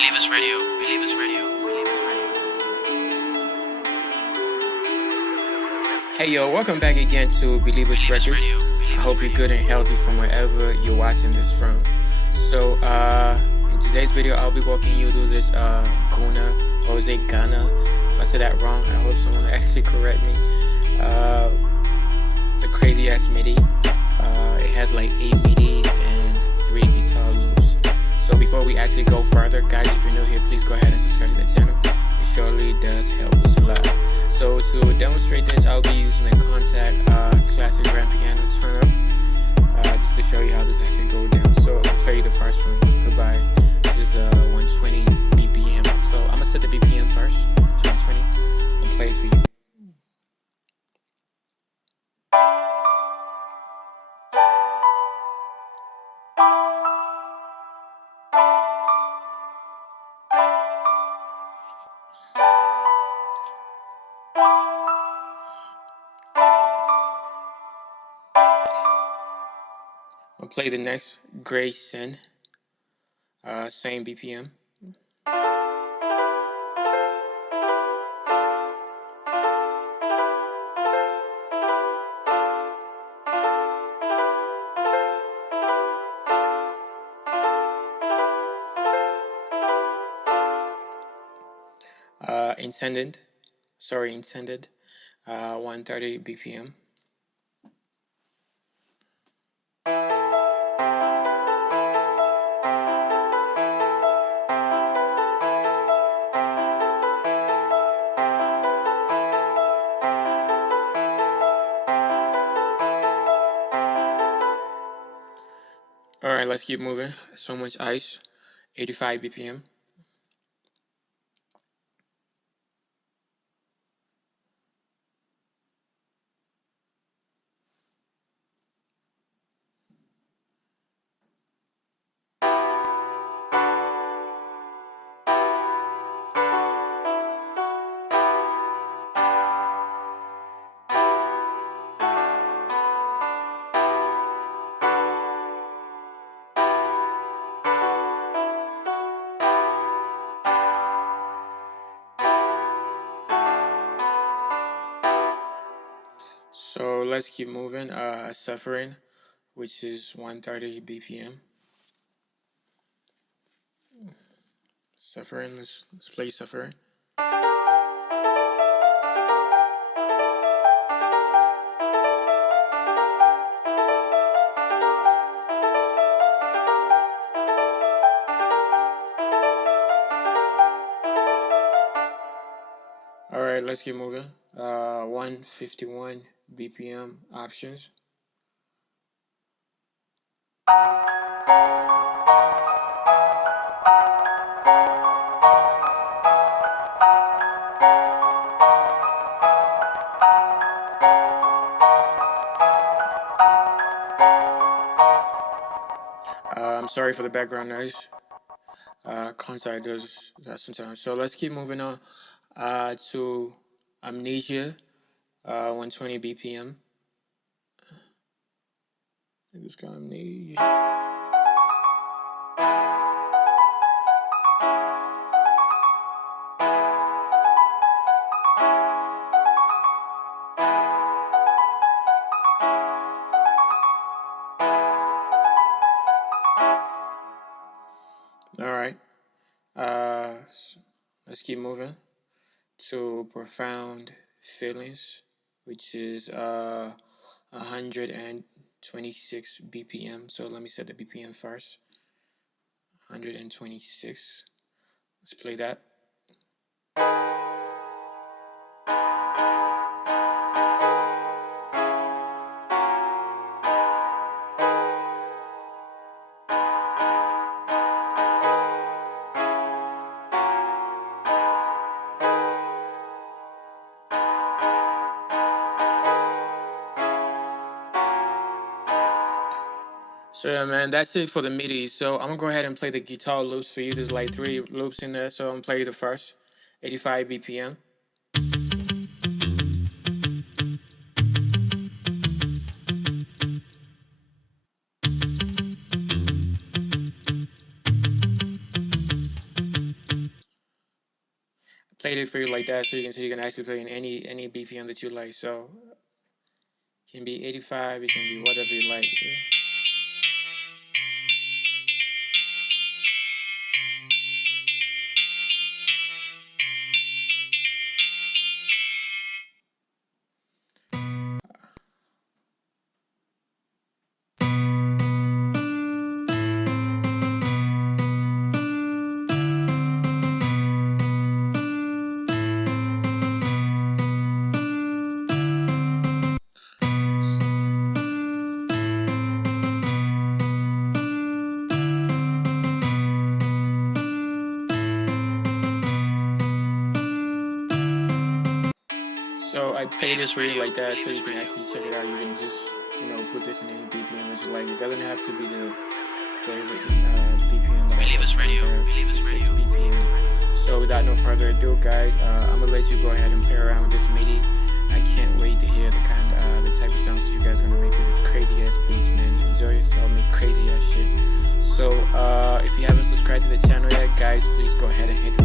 Hey yo, welcome back again to Believers Records. I hope you're good and healthy from wherever you're watching this from. So in today's video, I'll be walking you through this Gunna, or is it Gunna? If I said that wrong, I hope someone will actually correct me. It's a crazy ass MIDI. It has like 8 midis and 3 guitar loops. So before we actually go further, guys, if you're new here, please go ahead and subscribe to the channel. It surely does help us a lot. So to demonstrate this, I'll be using a Contact classic grand piano turn up, just to show you how this actually goes down. So I'll play you the first one. Goodbye. This is 120 BPM. So I'm gonna set the BPM first. 120. I'll play it for you. I'll play the next Grayson, same BPM. Intended, 130 BPM. Alright, let's keep moving. So much ice, 85 BPM. So let's keep moving. Suffering, which is 130 BPM. Suffering, let's play Suffering. Alright, let's keep moving. 151 BPM options. I'm sorry for the background noise. Contact does that sometimes. So let's keep moving on to Amnesia, 120 BPM. I think it's got Amnesia. Alright, let's keep moving to Profound Feelings, which is 126 BPM. So let me set the BPM first. 126. Let's play that. So yeah, man, that's it for the MIDI. So I'm gonna go ahead and play the guitar loops for you. There's like 3 loops in there, so I'm gonna play the first, 85 BPM. played it for you like that, so you can actually play in any BPM that you like. So it can be 85, it can be whatever you like. Yeah. So I play this for you like that, so you can actually check it out. You can just, put this in any BPM that you like. It doesn't have to be the BPM. Midis radio. BPM. So without no further ado, guys, I'm gonna let you go ahead and play around with this MIDI. I can't wait to hear the type of sounds that you guys are gonna make with this crazy ass beats, man. Just enjoy yourself, make crazy ass shit. So if you haven't subscribed to the channel yet, guys, please go ahead and hit the